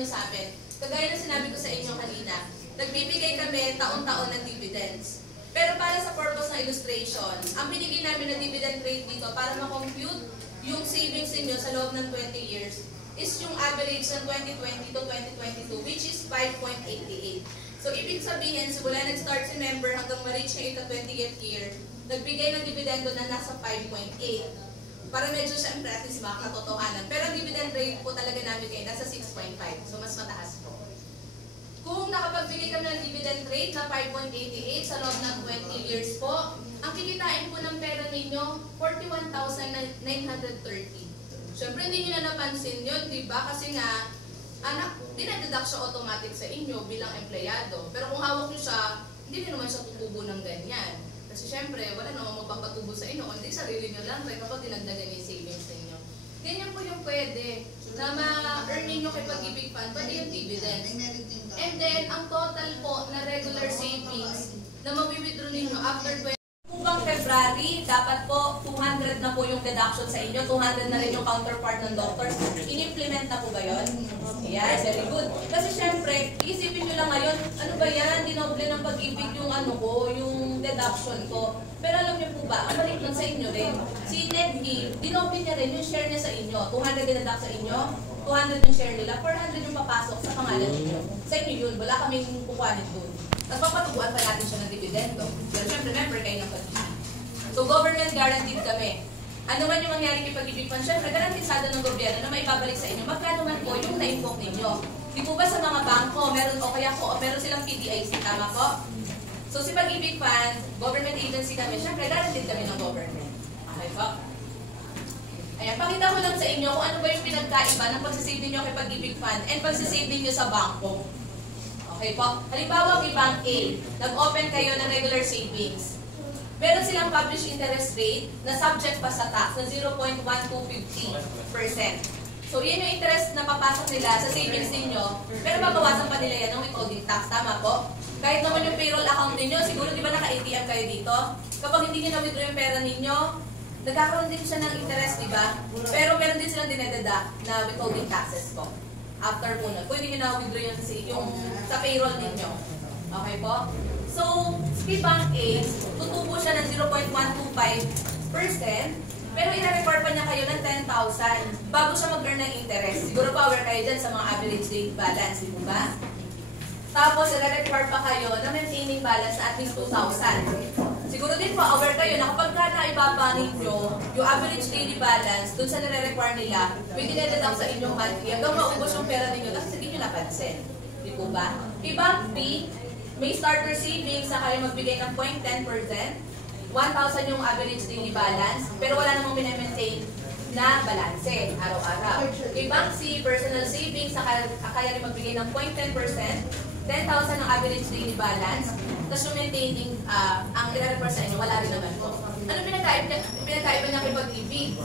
nyo sa amin. Kagaya ng sinabi ko sa inyo kanina, nagbibigay kami taon-taon ng dividends. Pero para sa purpose ng illustration, ang binigay namin na dividend rate dito para ma-compute yung savings niyo sa loob ng 20 years is yung average ng 2020 to 2022, which is 5.88. So, ibig sabihin, simula nag-start si member hanggang ma-reach niya ika-20th year, nagbigay ng dividendo na nasa 5.8. Para medyo siyempre at least makakatotohanan. Pero ang dividend rate po talaga namin kayo nasa 6.5. So, mas mataas po. Kung nakapagbigay kami ng dividend rate na 5.88 sa loob ng 20 years po, ang kikitain po ng pera ninyo, 41,930. Siyempre, hindi nyo na napansin yun, di ba? Kasi nga, dinadeduct siya automatic sa inyo bilang empleyado. Pero kung hawak nyo siya, hindi naman siya tutubo ng ganyan. Kasi siyempre, wala namang magpapatubo sa inyo, kundi sarili nyo lang rin kapag dinagdagan yung savings ninyo. Ganyan po yung pwede na ma-earn ninyo kay Pag-ibig Fund, pwede yung dividends. And then, ang total po na regular savings na mawi-withdraw ninyo after 20 hanggang February, dapat po 200 na po yung deduction sa inyo, 200 na rin yung counterpart ng doctors. In-implement na po ba yun? Yes, very good. Kasi syempre, isipin nyo lang ngayon, ano ba yan? Dinoble ng Pag-ibig yung yung deduction ko. Pero alam niyo po ba, ang balik nun sa inyo rin, si Nedgy, dinoble niya rin yung share niya sa inyo. 200 dineduct sa inyo, 200 yung share nila, 400 yung papasok sa pangalan niyo. Sa inyo yun, wala kaming kukuhanin doon. Tapos papatubuan pa natin siya ng dividendo. Pero syempre, member kayo ng Pag-ibig. So, government guaranteed kami. Ano man yung mangyari kay Pag-ibig Fund, syempre, garantisado ng gobyerno na may babalik sa inyo. Magkano man po yung na-invoke ninyo. Di po ba sa mga bangko, meron o kaya po, meron silang PDIC, tama po? So, si Pag-ibig Fund, government agency kami, syempre, guaranteed kami ng government. Okay po? Ayan, pakita ko lang sa inyo kung ano ba yung pinagkaiba ng pagsisave ninyo kay Pag-ibig Fund and pagsisave ninyo sa bangko. Okay po? Halimbawa, kay Bank A, nag-open kayo ng regular savings. Meron silang published interest rate na subject pa sa tax na 0.1250%. So, yan yung interest na papasok nila sa savings ninyo, pero babawasan pa nila yan ng withholding tax. Tama po? Kahit naman yung payroll account ninyo, siguro di ba naka-ATM kayo dito? Kapag hindi nyo na-withdraw yung pera ninyo, nagkakaroon din siya ng interest, di ba? Pero meron din silang dinededuct na withholding taxes po. After po na, pwede nyo na-withdraw yung sa payroll ninyo. Okay po? So, si Bank A, tutubo siya ng 0.125%, pero i-refer pa niya kayo ng 10,000 bago siya mag-earn ng interest. Siguro pa aware kayo dyan sa mga average daily balance, di ba? Tapos, i-require pa kayo na maintaining balance na at least 2,000. Siguro din po, aware kayo na kapag ka naibaba ninyo yung average daily balance dun sa nire-require nila, may dinededuct sa inyong monthly hanggang maubos yung pera ninyo kasi hindi nyo napansin. Di po ba? Kay Bank B, may starter savings na kayo magbigay ng 0.10%, 1,000 yung average daily balance, pero wala namang minamaintain na balanse araw-araw. Kay Bank C, personal savings na kaya rin magbigay ng 0.10%, 10,000 ang average daily balance, tapos yung maintaining, ang i-refer sa inyo, wala rin naman po. Ano pinagkaiba niya kay Pag-ibig?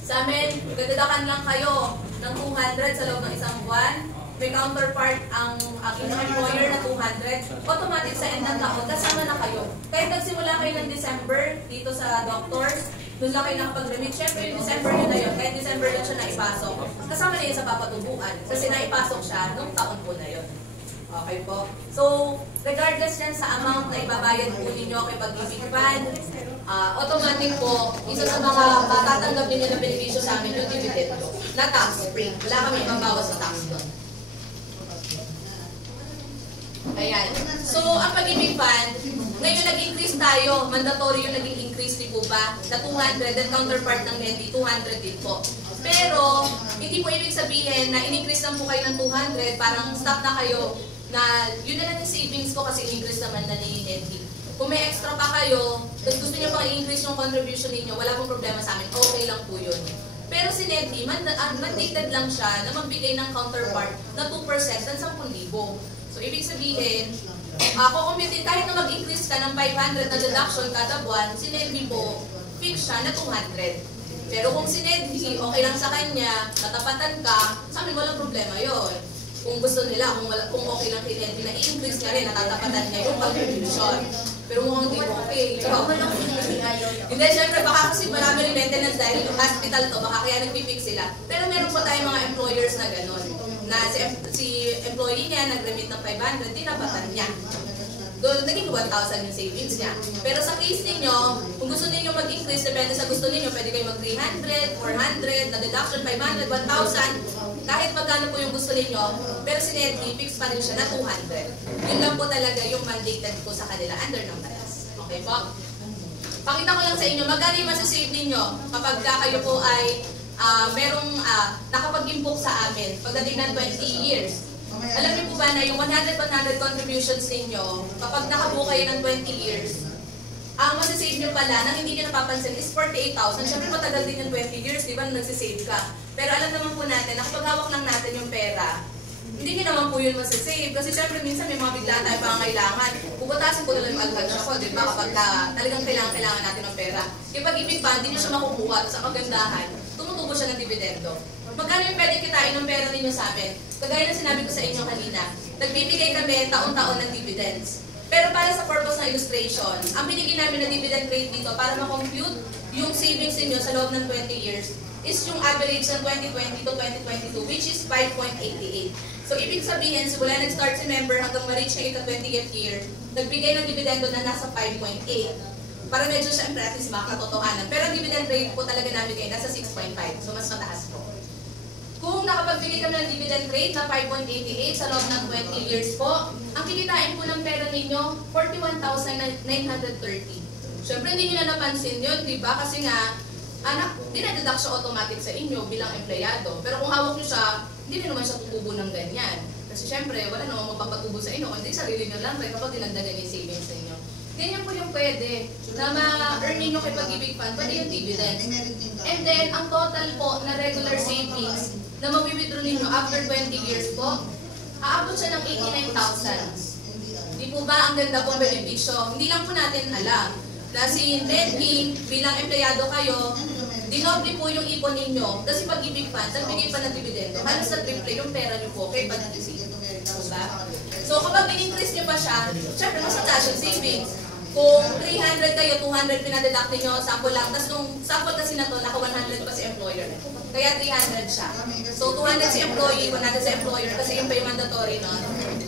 Sa amin, gagadakan lang kayo ng 200 sa loob ng isang buwan, may counterpart ang inyong employer na 200, automatic sa end ng taon, kasama na kayo. Kahit nagsimula kayo ng December dito sa doctors, doon lang kayo nakapag-remit. Siyempre, yung December yun na yun, kahit December yun siya naipasok, kasama na yun sa papatubuan. Kasi naipasok siya nung taon po na yun. Okay po? So, regardless yan sa amount na ibabayad po ninyo kay Pag-ibig Fund, automatic po, isa sa mga matatanggap ninyo na benepisyo sa amin yung dividend ko, na tax-free. Wala kami ibabawas sa tax doon. Ayan. So, ang Pag-ibig Fund, ngayon nag-increase tayo, mandatory yung naging increase, di po ba? Na 200, and counterpart ng ND, 200 din po. Pero, hindi po ibig sabihin na in-increase lang po kayo ng 200, parang stop na kayo, na yun na lang yung savings ko kasi in-increase naman na ni ND. Kung may extra pa kayo, tapos gusto niyo pang i-increase yung contribution ninyo, wala pong problema sa amin, okay lang po yun. Pero si ND, mandated lang siya na magbigay ng counterpart na 2% ng 10,000. So, ibig sabihin, kukumpitin, kahit na mag-increase ka ng 500 na deduction kada buwan, si Nedgy po, fix siya na 200. Pero kung si Nedgy, okay lang sa kanya, natapatan ka, sa amin walang problema yon. Kung gusto nila, kung okay lang kay Nedgy na i-increase niya rin, natatapatan niya yung contribution. Pero mukhang hindi okay. Hindi, syempre, baka kasi marami rin maintenance dahil yung hospital to, baka kaya nagpipix sila. Pero meron po tayong mga employers na gano'n. na si employee niya nag-remit ng 500, dinapatan niya. Doon, naging 1,000 yung savings niya. Pero sa case ninyo, kung gusto ninyo mag-increase, depende sa gusto ninyo, pwede kayo mag-300, 400, na deduction, 500, 1,000, kahit magkano po yung gusto ninyo, pero si Netly, fix pa rin siya na 200. Yun lang po talaga yung mandated po sa kanila under ng batas. Okay po? Pakita ko lang sa inyo, magkano yung masasave ninyo kapag kayo po ay nakapag-impok sa amin pagdating ng 20 years. Alam niyo po ba na yung 100 contributions ninyo, kapag nakabuo kayo ng 20 years, ang masasave nyo pala, nang hindi nyo napapansin, is 48,000. Siyempre matagal din yung 20 years, di ba, nung nagsisave ka. Pero alam naman po natin, na kapag hawak lang natin yung pera, hindi nyo naman po yun masasave. Kasi siyempre minsan may mga bigla tayong pangangailangan. Puputasin ko na lang yung alkansya ko, di ba, kapag talagang kailangan natin ng pera. Kapag ibig pa, hindi nyo siya makukuha. Tapos ang kagandahan, tumutubo siya ng dividendo. Magkano yung pwede kitain ng pera ninyo sa amin? Kagaya na sinabi ko sa inyo kanina, nagbibigay kami taon-taon ng dividends. Pero para sa purpose ng illustration, ang binigay namin na dividend rate dito para ma-compute yung savings niyo sa loob ng 20 years is yung average ng 2020 to 2022, which is 5.88. So, ibig sabihin, simula nag-start si member hanggang ma-reach na ito 20th year, nagbigay ng dividendo na nasa 5.8. Para medyo siyempre at least makatotohanan. Pero ang dividend rate po talaga namin kayo nasa 6.5. So, mas mataas po. Kung nakapagbigay kami ng dividend rate na 5.88 sa loob ng 20 years po, ang kikitain po ng pera ninyo, 41,930. Siyempre, hindi nyo na napansin yun, di ba? Kasi nga, dinadeduct siya automatic sa inyo bilang empleyado. Pero kung hawak nyo siya, hindi naman siya tutubo ng ganyan. Kasi siyempre, wala namang magpapatubo sa inyo. Hindi, sarili nyo lang rin kapag dinagdagan yung savings sa inyo. Ganyan po yung pwede na ma-earn ninyo kay Pag-ibig Fund, pwede yung dividend. And then, ang total po na regular savings na mag-withdraw ninyo after 20 years po, aabot siya ng 89,000. Di po ba ang ganda pong benepisyo? Hindi lang po natin alam na si Netly, bilang empleyado kayo, dinoble po yung ipon ninyo. Kasi Pag-ibig Fund, nagbigay pa ng dividendo. Halos sa triple yung pera nyo po kay Pag-ibig. Diba? So kapag in-increase nyo pa siya, syempre mas mataas yung savings. Kung 300 kayo, 200 pinadeduct ninyo, sample lang. Tapos nung sample kasi na to, naka 100 pa si employer. Kaya 300 siya. So 200 si employee, 100 sa employer, kasi yung pa yung mandatory nun.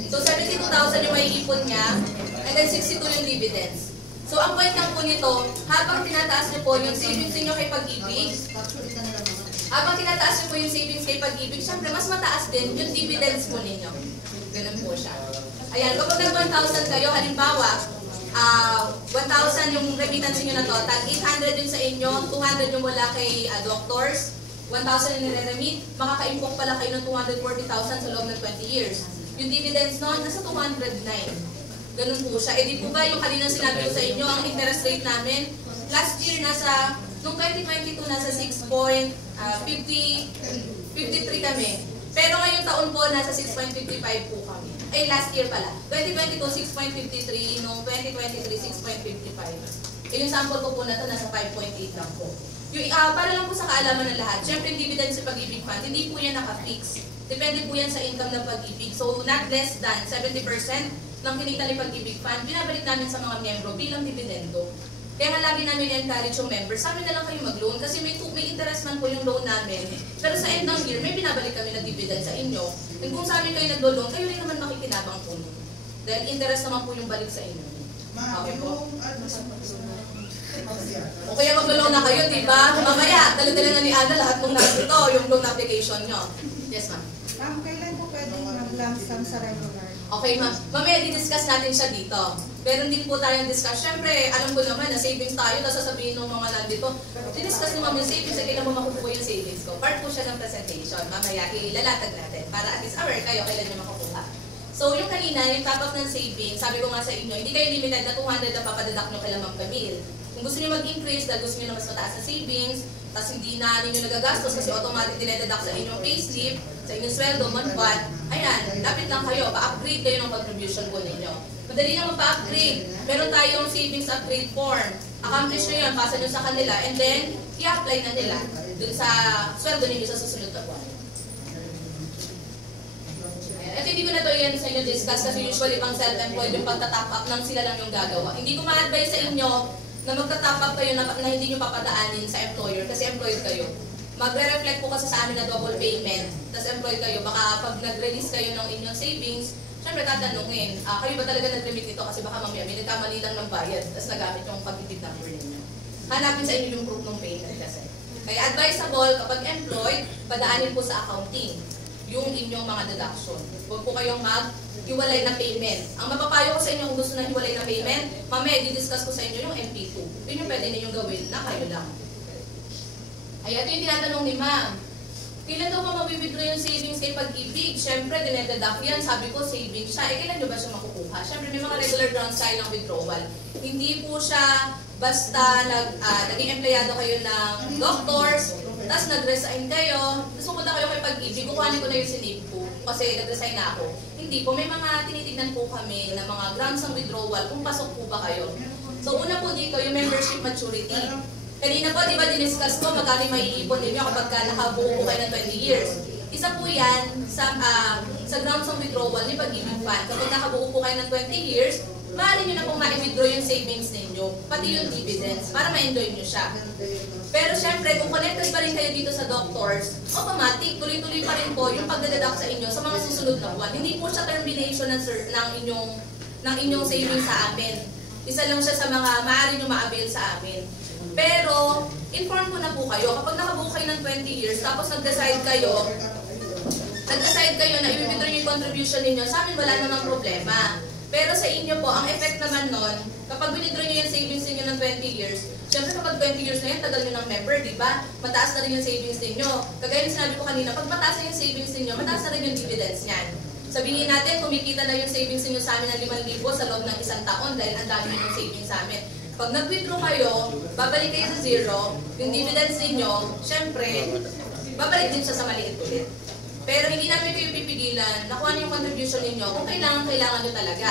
So 72,000 yung may ipon niya, and then 62 yung dividends. So ang point lang po nito, habang tinataas niyo po yung savings niyo kay Pag-ibig, habang tinataas niyo po yung savings kay Pag-ibig, syempre mas mataas din yung dividends po ninyo. Ganun po siya. Ayan, kapag nag-1,000 kayo, halimbawa, 1,000 yung remittance nyo na total, 800 yung sa inyo, 200 yung mula kay doctors, 1,000 yung nire-remit, makaka-impok pala kayo ng 240,000 sa loob ng 20 years. Yung dividends noon, nasa 209. Ganun po siya. E di po ba yung kanina sinabi ko sa inyo, ang interest rate namin, last year nasa, noong 2022 nasa 6.53 kami. Pero ngayong taon po, nasa 6.55 po kami. Ay, last year pala. 2022, 6.53. Noong 2023, 6.55. Eh, yung sample ko po na ito, nasa 5.8 lang po. Yung, para lang po sa kaalaman ng lahat, syempre yung dividend sa Pag-ibig Fund, hindi po yan naka-fix. Depende po yan sa income ng Pag-ibig. So, not less than 70% ng kinita ni Pag-ibig Fund, binabalik namin sa mga miyembro bilang dividendo. Kaya nga lagi namin encourage yung members, sa amin na lang kayo mag-loan kasi may interest man po yung loan namin. Pero sa end ng year, may binabalik kami na dividend sa inyo. And kung sa amin kayo nag-loan, kayo rin naman makikinabang po nun. Dahil interest naman po yung balik sa inyo. Okay po? O kaya mag-loan na kayo, di ba? Mamaya, dala-dala na ni Ana lahat ng nandito, yung loan application nyo. Yes, ma'am. Kailan po pwede mag-lump sum sa regular? Okay, ma'am. Mamaya, di-discuss natin siya dito. Meron din po tayong discuss. Siyempre, alam ko naman na savings tayo, tapos sasabihin ng mga nandito, di-discuss mo yung savings, kailan mo makukuha yung savings ko. Part po siya ng presentation. Mamaya, ilalatag natin para at least aware kayo kailan nyo makukuha. So, yung kanina, yung top up ng savings, sabi ko nga sa inyo, hindi kayo limited na 200 na papadeduct nyo kailan Pag-Camille. Kung gusto nyo mag-increase, dahil gusto nyo na mas mataas na savings, tapos hindi na ninyo nagagastos kasi automatic dinededuct sa inyong payslip, sa inyong sweldo, month-buwan, ayan, lapit lang kayo, pa-upgrade kayo ng contribution po ninyo. Madali na magpa-upgrade. Meron tayong savings upgrade form. Accomplish nyo yan, pasa nyo sa kanila, and then, i-apply na nila dun sa sweldo ninyo sa susunod na buwan. At hindi ko na ito yan sa inyo discuss kasi usually pang self-employed yung pagtatap up lang sila lang yung gagawa. Hindi ko ma-advise sa inyo na magtatap up kayo na hindi nyo papadaanin sa employer kasi employed kayo. magre-reflect po kasi sa amin na double payment, tapos employed kayo, baka pag nag-release kayo ng inyong savings, syempre tatanungin, kayo ba talaga nag-remit nito kasi baka mamaya may nagkamali lang ng bayad, tapos nagamit yung pag-ibig number ninyo. Hanapin sa inyo yung proof ng payment kasi. Kaya advisable, kapag employed, padaanin po sa accounting yung inyong mga deduction. Huwag po kayong mag-hiwalay na payment. Ang mapapayo ko sa inyo kung gusto na hiwalay na payment, mamaya didiscuss ko sa inyo yung MP2. Yun yung pwede ninyong gawin na kayo lang. Ay, ito yung tinatanong ni ma'am. Kailan daw ba mabibigro yung savings kay Pag-ibig? Siyempre, dinededuct yan. Sabi ko, savings siya. Kailan nyo ba siya makukuha? Siyempre, may mga regular grounds tayo ng withdrawal. Hindi po siya basta naging empleyado kayo ng doctors, tapos nag-resign kayo, tapos pupunta kayo kay Pag-ibig, kukuhanin ko na yung sinave ko kasi nag-resign na ako. Hindi po, may mga tinitignan po kami na mga grounds ng withdrawal kung pasok po ba kayo. So una po dito, yung membership maturity. Kanina po, di ba, diniscuss ko magkano may iipon ninyo kapag nakabuo po kayo ng 20 years. Isa po yan sa grounds ng withdrawal ni Pag-ibig Fund. Kapag nakabuo po kayo ng 20 years, maaari nyo na pong ma-withdraw yung savings ninyo, pati yung dividends, para ma-enjoy nyo siya. Pero syempre, kung connected pa rin kayo dito sa doctors, automatic, tuloy-tuloy pa rin po yung pagdededuct sa inyo sa mga susunod na buwan. Hindi po siya termination ng inyong savings sa amin. Isa lang siya sa mga maaari nyo ma-avail sa amin. Pero, inform ko na po kayo, kapag nakabuo kayo ng 20 years, tapos nag-decide kayo na i-withdraw nyo yung contribution ninyo, sa amin wala namang problema. Pero sa inyo po, ang effect naman nun, kapag withdraw nyo yung savings ninyo ng 20 years, syempre kapag 20 years na yun, tagal nyo ng member, di ba? Mataas na rin yung savings ninyo. Kagaya yung sinabi ko kanina, pag mataas na yung savings ninyo, mataas na rin yung dividends niyan. Sabihin natin, kumikita na yung savings ninyo sa amin ng 5,000 sa loob ng 1 taon dahil ang dami yung savings sa amin. Pag nag-withdraw kayo, babalik kayo sa zero, yung dividends ninyo, syempre, babalik din siya sa maliit ulit. Pero hindi namin kayo pipigilan, nakuha niyo yung contribution ninyo kung kailangan nyo talaga.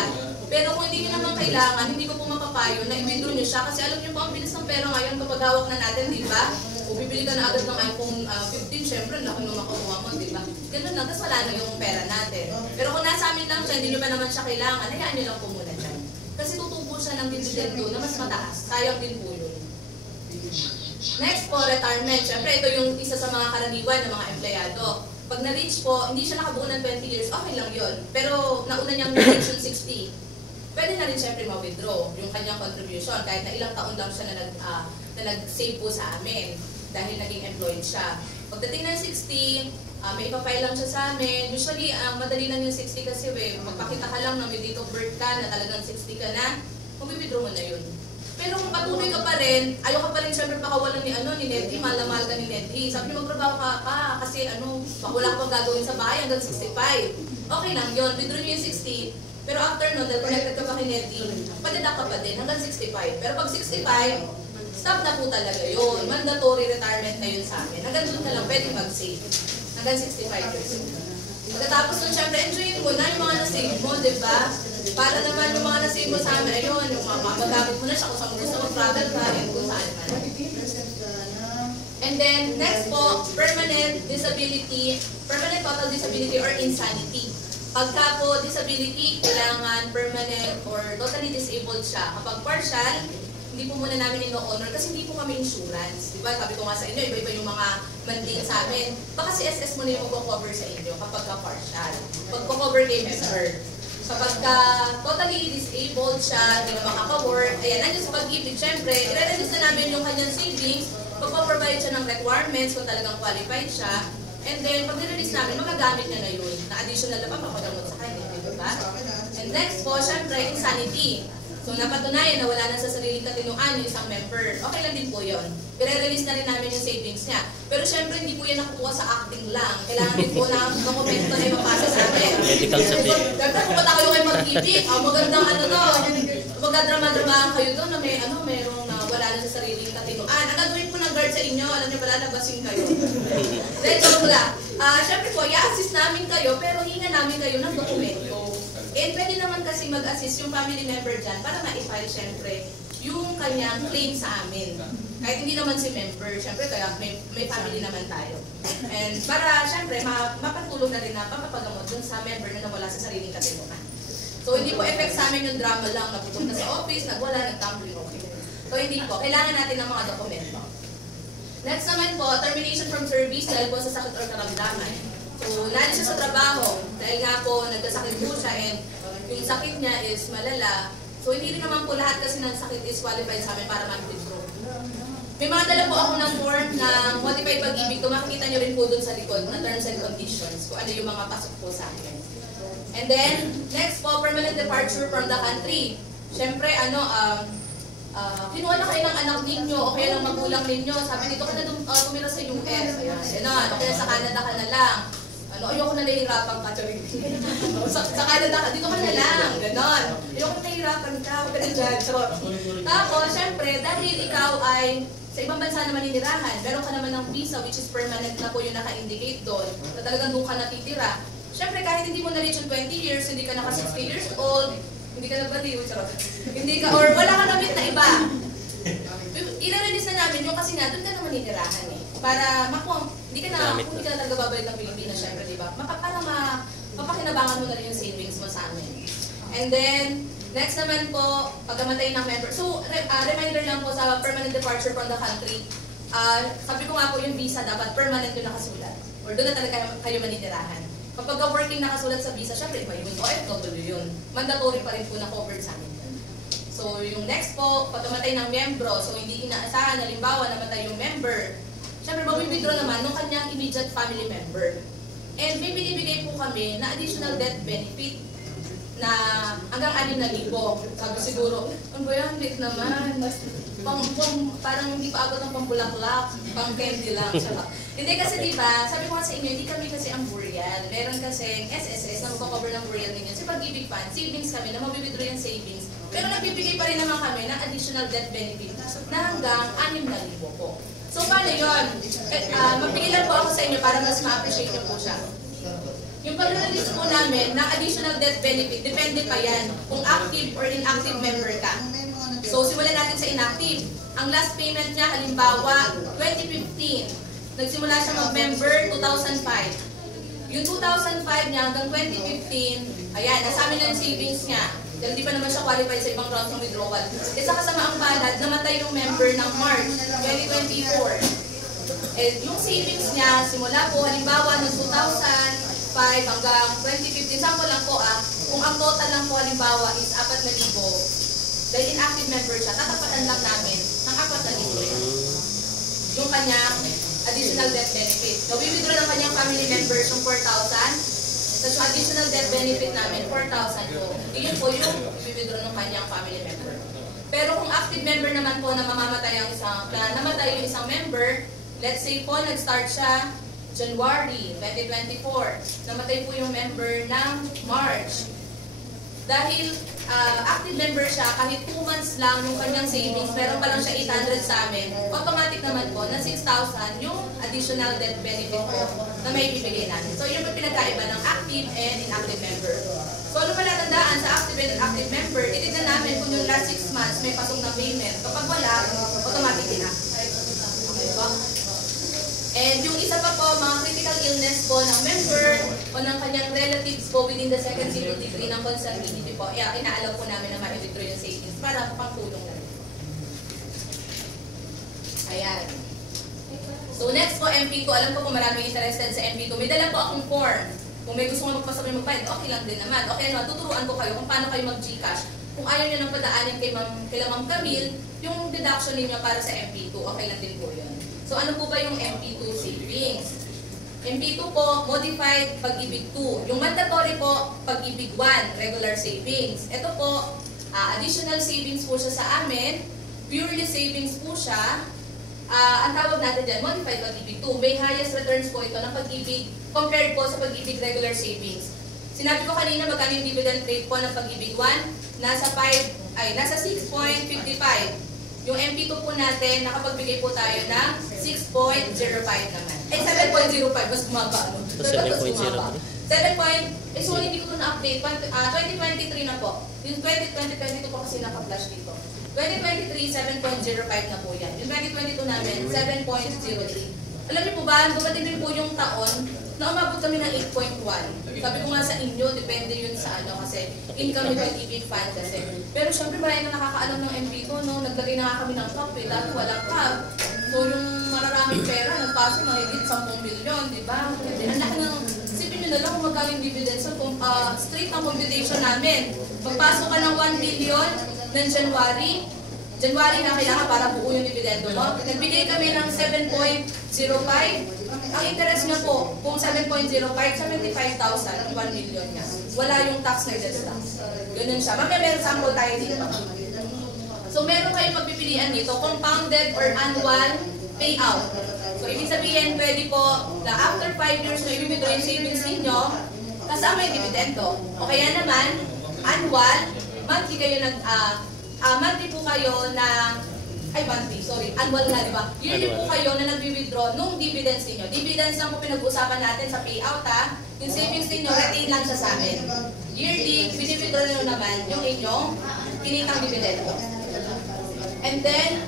Pero kung hindi nyo naman kailangan, hindi ko po mapapayo na i-withdraw nyo siya kasi alam nyo po ang bilis ng pera ngayon kapag hawak na natin, di ba? O bibili ka na agad ng iPhone 15, syempre, laki nung makukuha mo, di ba? Ganun lang, tapos wala na yung pera natin. Pero kung nasa amin lang siya, hindi nyo pa naman siya kailangan, hayaan nyo lang po muna dyan. Kasi tutubo siya ng dividend na mas mataas. Sayang din po yun. Next po, retirement. Siyempre, ito yung isa sa mga karaniwan ng mga empleyado. Pag na-reach po, hindi siya nakabuo ng 20 years, okay lang yun. Pero nauna niyang Section 60, pwede na rin siyempre ma-withdraw yung kanyang contribution kahit na ilang taon lang siya na nag-save po sa amin dahil naging employed siya. Pagdating ng 60, may ipapile lang siya sa amin. Usually, madali lang yung 60 kasi magpakita ka lang na may date of birth ka, na talagang 60 ka na, mag-withdraw mo na yun. Pero kung patuloy ka pa rin, ayaw ka pa rin siyempre pakawalan ni Neddy, mahal na mahal ka ni Neddy. Sabi niyo, magtrabaho ka pa kasi baka wala ka pang gagawin sa bahay hanggang 65. Okay lang yun, withdraw niyo yung 60. Pero after nun, dahil connected ka pa kay Neddy, padedak ka pa din hanggang 65. Pero pag 65, stop na po talaga yun. Mandatory retirement na yun sa amin. Hanggang doon ka lang pwede mag-save. Hanggang 65 years old. Pagkatapos nun, syempre, enjoyin mo na yung mga na-save mo, di ba? Para naman yung mga na-save mo sa amin, ayun, yung mga magagamit mo na siya kung saan mo gusto mag-travel ka, yun kung saan man. And then, next po, permanent disability, permanent total disability or insanity. Pagka po disability, kailangan permanent or totally disabled siya. Kapag partial, hindi po muna namin ino-honor kasi hindi po kami insurance. Diba? Sabi ko nga sa inyo, iba-iba yung mga manding sa amin. Baka si SS mo na yung mag-cover sa inyo kapag ka-partial. Pag-cover kay member. Kapag totally disabled siya, hindi na makaka-work, ayan, nandiyan sa Pag-ibig, syempre, i-reduce na namin yung kanyang savings, pag-provide siya ng requirements kung talagang qualified siya, and then, pag nirelease namin, magagamit niya na yun, na additional na pa, papagamot sa kanya, diba? And next po, syempre, insanity. So, napatunayan na wala na sa sariling katinuan yung isang member. Okay lang din po yun. I-release na rin namin yung savings niya. Pero syempre, hindi po yan nakukuha sa acting lang. Kailangan din po ng dokumento na ipapasa sa amin. Medical certificate. Dapat pumunta kayo kayo Pag-ibig. Magandang magdadrama-dramahan kayo doon na mayroong wala na sa sariling katinuan. Ang gagawin po ng guard sa inyo, alam niyo pala, labasin kayo. Then, joke lang. Syempre po, i-assist namin kayo, pero hinga namin kayo ng dokumento. And pwede naman kasi mag-assist yung family member dyan para ma-file syempre yung kanyang claim sa amin. Kahit hindi naman si member, syempre kaya may family naman tayo. And para syempre mapatulong na rin na papapagamot dun sa member na nawala sa sariling katinuan. So hindi po effect sa amin yung drama lang na pupunta sa office, nagwala, nag-tumbling, okay. So hindi po, kailangan natin ng mga dokumento. Next naman po, termination from service dahil po sa sakit or karamdaman. So, naalis siya sa trabaho dahil nga po nagkasakit po siya and yung sakit niya is malala. So, hindi rin naman po lahat kasi ng sakit is qualified sa amin para mag-withdraw. May mga dala po ako ng form na modified pag-ibig. Kung makikita nyo rin po dun sa likod na terms and conditions kung ano yung mga pasok po sa akin. And then, next po, permanent departure from the country. Siyempre, kinuha na kayo ng anak ninyo o kaya ng magulang ninyo. Sabi dito ka na tumira sa US. Ayan, o kaya sa Canada ka na lang. Ayoko na nahihirapan ka. Sa Canada ka, dito ka na lang. Ganon. Ayoko na nahihirapan ka. Huwag ka na dyan. Tapos, siyempre, dahil ikaw ay sa ibang bansa naman ninirahan, meron ka naman ng visa which is permanent na po yung naka-indicate doon, na talagang doon ka natitira. Siyempre, kahit hindi mo na-reach yung 20 years, hindi ka naka 60 years old, hindi ka nagbaliw, hindi ka, or wala ka na-meet na iba. I-release na namin yung kasi nga, doon ka naman ninirahan eh. Para makuha, hindi ka na talaga babalik ng Pilipinas, syempre, di ba? Para mapakinabangan mo na rin yung savings mo sa amin. And then, next naman po, pagkamatay ng member. So, reminder lang po sa permanent departure from the country. Sabi ko nga po yung visa dapat permanent yung nakasulat. Or doon na talaga kayo manitirahan. Kapag working nakasulat sa visa, syempre iba yung OFW yun. Mandatory pa rin po na covered sa amin. So, yung next po, pagkamatay ng membro. So, hindi inaasahan, halimbawa, namatay yung member. Syempre, mabibidro naman ng kanyang immediate family member. And may binibigay po kami na additional death benefit na hanggang 6,000. Sabi siguro, ano ba yan? Late naman. Parang hindi pa agad ng pambulaklak. Pang candy lang. Hindi kasi diba, sabi ko nga sa inyo, hindi kami kasi ang burial. Meron kasi SSS na magkakover ng burial ninyo. Sa pag-ibig fund, savings kami na mabibidro yung savings. Pero nagbibigay pa rin naman kami ng additional death benefit na hanggang 6,000 po. So, paano yun? Mapigilan po ako sa inyo para mas ma-appreciate nyo po siya. Yung pag-release po namin ng additional death benefit, depende pa yan kung active or inactive member ka. So, simulan natin sa inactive. Ang last payment niya, halimbawa, 2015. Nagsimula siya mag-member 2005. Yung 2005 niya hanggang 2015, ayan, nasamin na yung savings niya. Dahil di pa naman siya qualified sa ibang rounds ng withdrawal. Isa kasama ang palad, namatay yung member ng March 2024. And yung savings niya, simula po, halimbawa, ng 2005 hanggang 2015, sample lang po kung ang total lang po, halimbawa, is 4,000, dahil inactive member siya, tatapatan lang namin ng 4,000 yung kanyang additional death benefit. So, we-withdraw ng kanyang family members yung 4,000. Tapos yung additional death benefit namin, 4,000 po. Yun po yung we-withdraw ng kanyang family member. Pero kung active member naman po na mamamatay ang namatay yung isang member, let's say po, nag-start siya January 2024. Namatay po yung member ng March. Dahil active member siya, kahit 2 months lang yung kanyang savings, meron pa lang siya 800 sa amin, automatic naman po na 6,000 yung additional death benefit po na may bibigay natin. So, yun po pinagkaiba ng active and inactive member. So, ano pala tandaan sa active and inactive member, titignan namin kung yung last 6 months may pasok na payment. Kapag wala, automatic inactive. Okay po? And yung isa pa po, mga critical illness po ng member o ng kanyang relatives po within the second civil degree ng consanguinity po, inaalok po namin na ma-withdraw yung savings para pangtulong na rin. Ayan. So next po, MP2. Alam ko kung maraming interested sa MP2. May dala po akong form. Kung may gusto mo magpasok yung magbayad, okay lang din naman. Okay, tuturuan ko kayo kung paano kayo mag-Gcash. Kung ayaw nyo nang padaanin kay Ma'am Camille, yung deduction ninyo para sa MP2, okay lang din po yun. So, ano po ba yung MP2 savings? MP2 po, modified pag-ibig 2. Yung mandatory po, pag-ibig 1, regular savings. Ito po, additional savings po siya sa amin. Purely savings po siya. Ang tawag natin dyan, modified pag-ibig 2. May highest returns po ito ng pag-ibig compared po sa pag-ibig regular savings. Sinabi ko kanina, magkano yung dividend rate po ng pag-ibig 1? Nasa 6.55. Yung MP2 po natin, nakapagbigay po tayo ng 6.05 naman. 7.05, mas bumaba. So, 7.03? 7. Sorry, hindi ko ito na-update. 2023 na po. Yung 2022 po kasi naka-flash dito. 2023, 7.05 na po yan. Yung 2022 namin, 7.03. Alam niyo po ba, dumating din po yung taon na umabot kami ng 8.1. Sabi ko nga sa inyo, depende yun sa kasi income with pag-ibig fund kasi. Pero syempre marami na nakakaalam ng MP2, no? Naglagay na nga kami ng cup, dahil walang cup. So yung mararaming pera, nagpasok mahigit 10 milyon, di ba? Ang laki ng, isipin nyo na lang kung magkano yung dividends. So, straight ang computation namin. Magpasok ka ng 1 million ng January na kailangan para buo yung dividendo mo. Nagbigay kami ng 7.05. Ang interest niya po, kung 7.05, 75,000, 1 million niya. Wala yung tax na death tax. Ganun siya. Mamaya meron sample tayo dito. So meron kayong pagpipilian dito, compounded or annual payout. So ibig sabihin, pwede po na after 5 years na i-withdraw yung savings ninyo, kasama yung dividendo. O kaya naman, annual, monthly kayo monthly po kayo na, annual na, di ba? Yearly po kayo na nag-withdraw nung dividends ninyo. Dividends lang po pinag-uusapan natin sa payout, ha? Yung savings ninyo, retain lang siya sa amin. Yearly, withdraw nyo naman yung inyong kinitang dividendo. And then,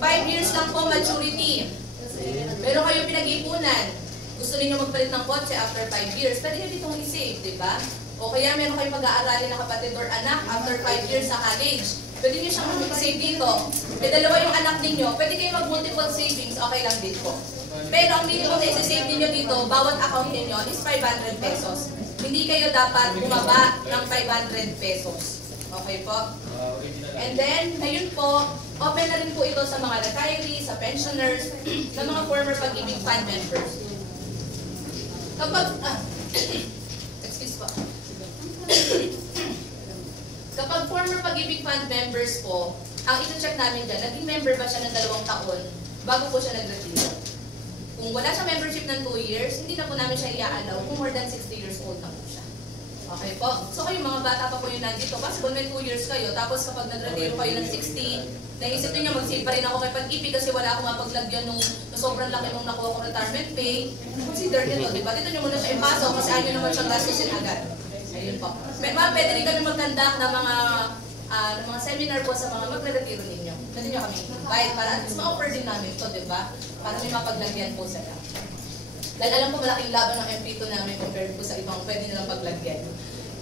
5 years lang po maturity. Pero kayo pinag-ipunan. Gusto niyo magpalit ng kotse after 5 years, pwede nyo ditong i-save, di ba? O kaya meron kayong pag-aaralin na kapatid or anak after 5 years sa college. Pwede nyo siyang mag-save dito. E dalawa yung anak ninyo, pwede kayo mag-multiple savings, okay lang din po. Pero ang minimum na i-save ninyo dito, bawat account ninyo is 500 pesos. Hindi kayo dapat bumaba ng 500 pesos. Okay po? And then, ngayon po, open na rin po ito sa mga retirees, sa pensioners, sa mga former Pag-ibig Fund members. Excuse po. Kapag former Pag-ibig Fund members po, ang ito-check namin dyan, naging member ba siya ng 2 taon bago po siya nag-retire? Kung wala siya membership ng 2 years, hindi na po namin siya i-allow kung more than 60 years old na po siya. Okay po? So kayo mga bata pa po yung nandito, possible may 2 years kayo, tapos kapag nag-retire kayo ng 60, naisip niyo mag-save pa rin ako kay Pag-ibig kasi wala akong mapaglagyan nung sobrang laki nung nakuha ko retirement pay, consider nyo, diba? Dito nyo muna siya ipasok kasi ayaw naman siyang gastusin agad. Ayun po. Pwede rin kami mag-conduct ng mga seminar po sa mga magre-retiro ninyo. Pwede nyo kami invite para at least ma-offer din namin ito, diba? Para may mapaglagyan po sila. Dahil alam ko malaking laban ng MP2 namin compared po sa ibang pwede nilang paglagyan.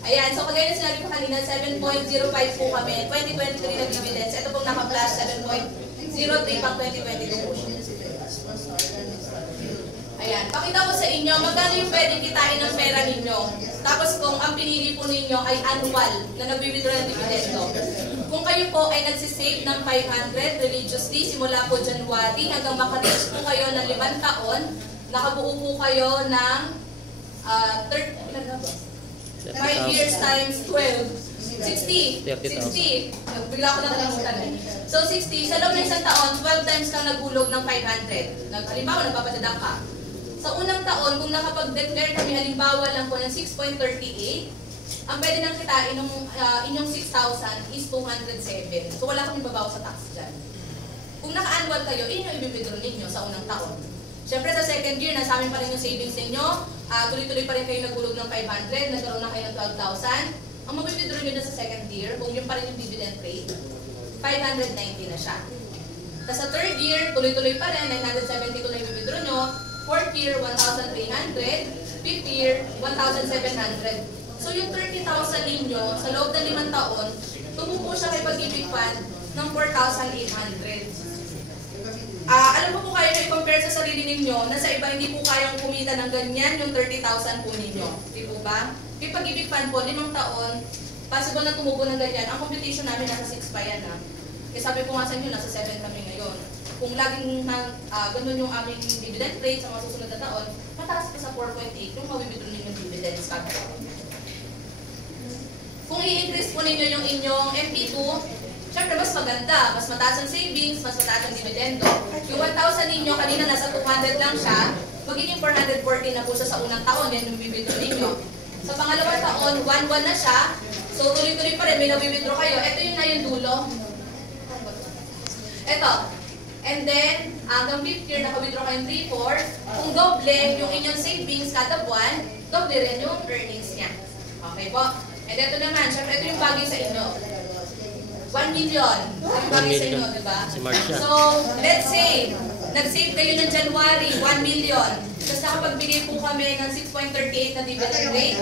Ayan, so kagaya na sinabi ko kanina, 7.05 po kami, 2023 na dividends. Ito pong naka-flash, 7.03 pang 2022 po. Ayan, pakita ko sa inyo, magkano yung pwedeng kitain ng pera ninyo. Tapos kung ang pinili po ninyo ay annual na nag-withdraw ng dividendo. Kung kayo po ay nagsisave ng 500 religiously, simula po January hanggang makareach po kayo ng 5 taon, nakabuo po kayo ng 5 years times 12. 60. 60. Bigla ko na kalimutan eh. So 60, sa loob ng 1 taon, 12 times kang naghulog ng 500. Halimbawa, nagpapadadang ka. Sa unang taon, kung nakapag-declare kami halimbawa lang po ng 6.38, ang pwede nang kitain ng inyong 6,000 is 207. So wala kami babaw sa tax dyan. Kung naka-annual kayo, yun yung i-withdraw ninyo sa unang taon. Siyempre sa second year, nasa amin pa rin yung savings ninyo, tuloy-tuloy pa rin kayo naghulog ng 500, nagkaroon na kayo ng 12,000. Ang mag-withdraw nyo na sa second year, kung yun pa rin yung dividend rate, 590 na siya. Tapos sa third year, tuloy-tuloy pa rin, 972 na i-withdraw nyo. Fourth year, 1,300. Fifth year, 1,700. So yung 30,000 ninyo, sa loob ng 5 taon, tumupo siya kay Pag-ibig Fund ng 4,800. Alam mo po kayo na i-compare sa sarili ninyo na sa iba hindi po kayang kumita ng ganyan yung 30,000 po ninyo. Di po ba? Kay Pag-ibig Fund po, 5 taon, possible na tumubo ng ganyan. Ang computation namin nasa 6 pa yan ha. Kaya sabi ko nga sa inyo, nasa 7 kami ngayon. Kung laging ganun yung aming dividend rate sa mga susunod na taon, mataas pa sa 4.8 yung mawibidro ninyo yung dividends kada taon. Kung i-increase po ninyo yung inyong MP2, syempre mas maganda, mas mataas ang savings, mas mataas ang dividendo. Yung 1,000 ninyo, kanina nasa 200 lang siya, magiging 440 na po siya sa unang taon, yan yung bibidro ninyo. Sa pangalawang taon, 1,1 na siya, so tuloy-tuloy pa rin, may nabibidro kayo. Ito yung na yung dulo. Ito. And then, hanggang 5th year, naka-withdraw kayong 3/4. Kung doble yung inyong savings kada buwan, doble rin yung earnings niya. Okay po? And ito naman, syempre ito yung bagay sa inyo. 1 million. Ito yung bagay sa inyo, diba? So, let's say, nag-save kayo ng January, 1 million. Tapos nakapagbigay po kami ng 6.38 na dividend rate.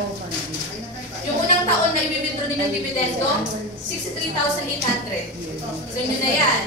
Yung unang taon na i-withdraw din ng dividendo, 63,800. So, yun na yan.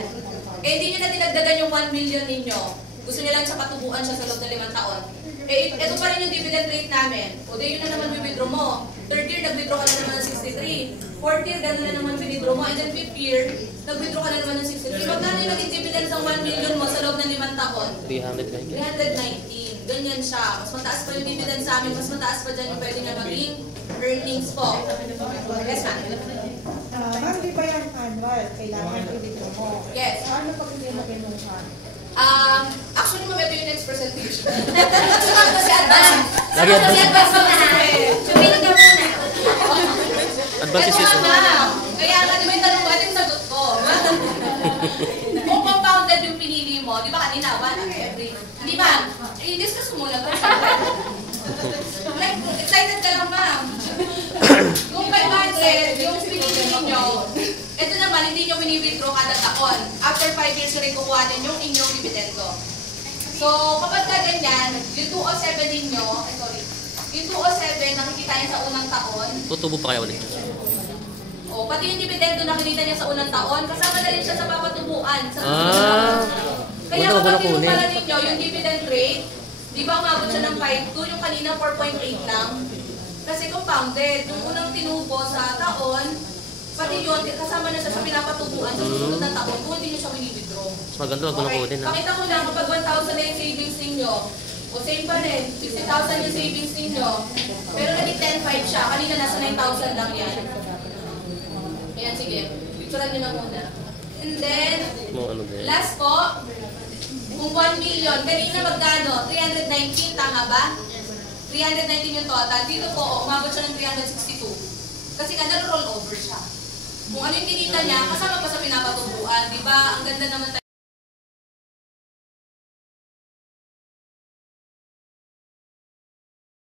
Eh, hindi nyo na dinagdagan yung 1 million ninyo. Gusto nyo lang siya patubuan siya sa loob ng 5 taon. Eh, ito pa rin yung dividend rate namin. O, di yun na naman withdraw mo. Third year, nag-withdraw ka na naman ng 63. Fourth year, gano'n na naman withdraw mo. And then fifth year, nag-withdraw ka na naman ng 63. Magkano yung naging dividend ng 1 million mo sa loob ng 5 taon? 319. 319. Ganyan siya. Mas mataas pa yung dividend sa amin. Mas mataas pa dyan yung pwede nga maging earnings po. Yes, ma'am. Ma'am, di ba yung annual? Kailangan i-withdraw mo. Yes. Ano pag hindi mo kinuha? Actually, ma'am, ito yung next presentation. Sumunod kasi advance. Lagi Sumunod kasi advance mo na. Sumunod ka muna. Advance is Ito usual. nga, ma'am. Kaya nga, di ba yung tanong ko, ano yung sagot ko? Kung compounded yung pinili mo, di ba kanina, 1 every. Di ba? I-discuss mo muna to. Like, excited ka lang, ma'am. Yung 500, yung pinili ninyo, ito naman, hindi nyo wini-withdraw kada taon. After 5 years, rin kukuhanin yung inyong dividendo. So, kapag ka ganyan, yung 207 ninyo, yung 207, nakikita niya sa unang taon. Tutubo pa kaya ulit. O, pati yung dividendo nakikita niya sa unang taon, kasama na rin siya sa papatubuan. Sa Kaya wala kapag kunin. tinupala ninyo yung dividend rate, di ba umabot siya ng 5.2, yung kanina 4.8 lang. Kasi compounded, yung unang tinubo sa taon, pati yun, kasama na siya sa pinapatubuan sa susunod na taon kung hindi nyo siya wini-withdraw. Mas maganda wag mo na kunin ha. Pakita ko lang kapag 1,000 na yung savings ninyo, o same pa rin, 60,000 yung savings ninyo, pero naging 10,500 siya, kanina nasa 9,000 lang yan. Ayan, sige. Picturean nyo na muna. And then, Mo ano din. last po, kung 1 million, kanina magkano? 319, tama ba? 319 yung total. Dito po, umabot siya ng 362. Kasi nga, nag-roll over siya. Kung ano yung kinita niya, kasama pa sa pinapatubuan. Di ba? Ang ganda naman